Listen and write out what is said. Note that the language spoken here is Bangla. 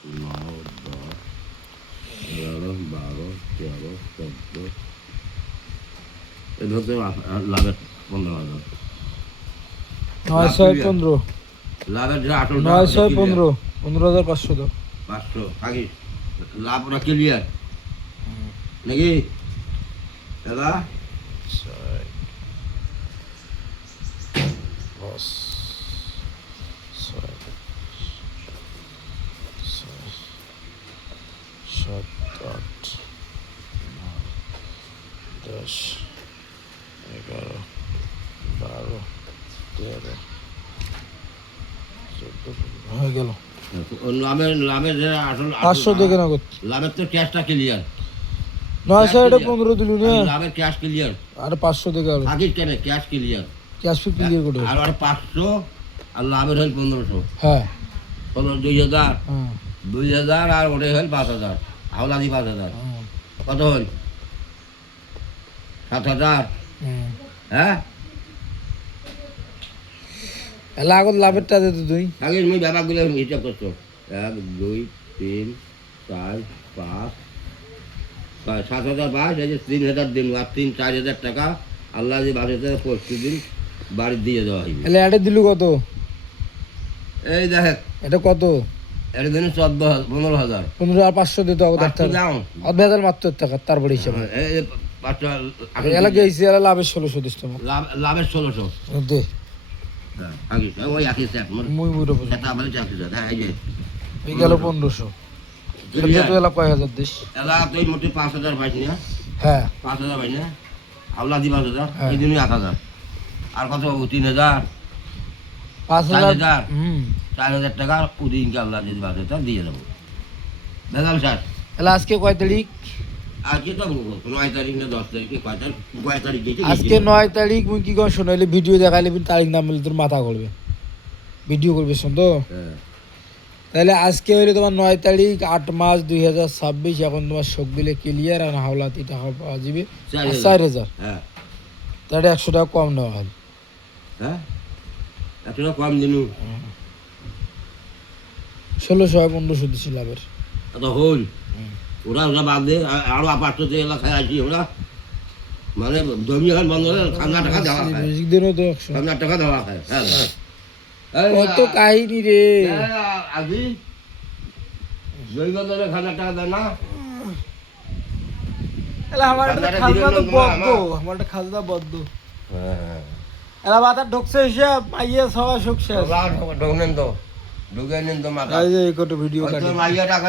9, 10, 11, 12, 13, 14 এটা হচ্ছে লাভের 15,000 915 লাভের যে 18 915 15,500 দাও 500 থাকিস লাভ ওরা ক্লিয়ার নাকি দাদা বস 7 8 10 11 12 13 14 হয়ে গেল লাভের যে 18 500 দেখে না কত লাভের তো ক্যাশটা ক্লিয়ার 900 এটা 15 দিলু না লাভের ক্যাশ ক্লিয়ার আর 500 দেখে আলো থাকিস কেন ক্যাশ ক্লিয়ার ক্যাশ ফি ক্লিয়ার করে আর 500 আর লাভের হল 1500 হ্যাঁ 2000 হ্যাঁ 2000 আর ওটাই হল 5000 হাওলাদি 5000 কত হল 7000 হ্যাঁ এলা আগত লাভেরটা দে তো তুই আগে মুই ব্যাপারগুলো হিসাব করছো 1 2 3 4 5 7,000 বাস এই যে 3,000 দিন আর 3-4,000 টাকা আল্লাহ যে বাসেতে প্রতিদিন বাড়ি দিয়ে দেওয়া হইবে এলা এটা দিলু কত এই দেখ এটা কত এর দিনে 15,000 15 আর 500 দিতে হবে পাঁচশো দাও অর্ধেক মাত্র টাকা তারপরে হিসাবে এই 5টা এলা গেছি এলা লাভের 1600 দিস তোমার লাভের 1600 দে আগে ওই একই স্যার মুই মুইরো বুঝ সেটা আমাদের চাকরি হ্যাঁ এই যে এই গেল 1500 এটা তো এলা কয় হাজার দিস এলা তুই মোটে 5,000 পাইছ না হ্যাঁ 5,000 পাইছ না আল্লাহ দি 5,000 হ্যাঁ। এই দিনই 8,000 আর কত 3,000 5000 4,000 4,000 টাকা উদিনকে আল্লাহ যদি বাসেটা দিয়ে দেবো বেজাল স্যার এলা আজকে কয় তারিখ আজকে তো 9 তারিখ না 10 তারিখে কয় তারিখ গেছে আজকে 9 তারিখ মুই কি কম শোনাইলে ভিডিও দেখাইলে তারিখ নাম বলে তোর মাথা করবে ভিডিও করবে শুন তো হ্যাঁ তাহলে আজকে হইলে তোমার 9 তারিখ 8 মাস 2026 এখন তোমার শোক দিলে ক্লিয়ার আর হাওলাতি টাকা পাওয়া যাবে 4,000 হ্যাঁ তাহলে 100 টাকা কম নেওয়া হল হ্যাঁ এতটা কম দিনু 1600 1500 দিছি লাভের এত হল ওরা বাদ দে আরো আপাতত এলাকায় আসি আমরা মানে জমি এখন বন্ধ হলে খাজনা টাকা দেওয়া হয় বেশি দিনও তো 100 খাজনা টাকা দেওয়া হয় হ্যাঁ কত কাহিনী রে আজি জমি বন্ধনে খাজনা টাকা দেয় না এলা আমার একটা খাজনা তো বদ্ধ আমার একটা খাজনা বদ্ধ এলা বাতা ঢুকছে হিসাব আইয়া সবাই সুখ শেষ ঢোকেন তো ঢুকে নেন তো মাথা এই যে এই কত ভিডিও কাটি মাইয়া টাকা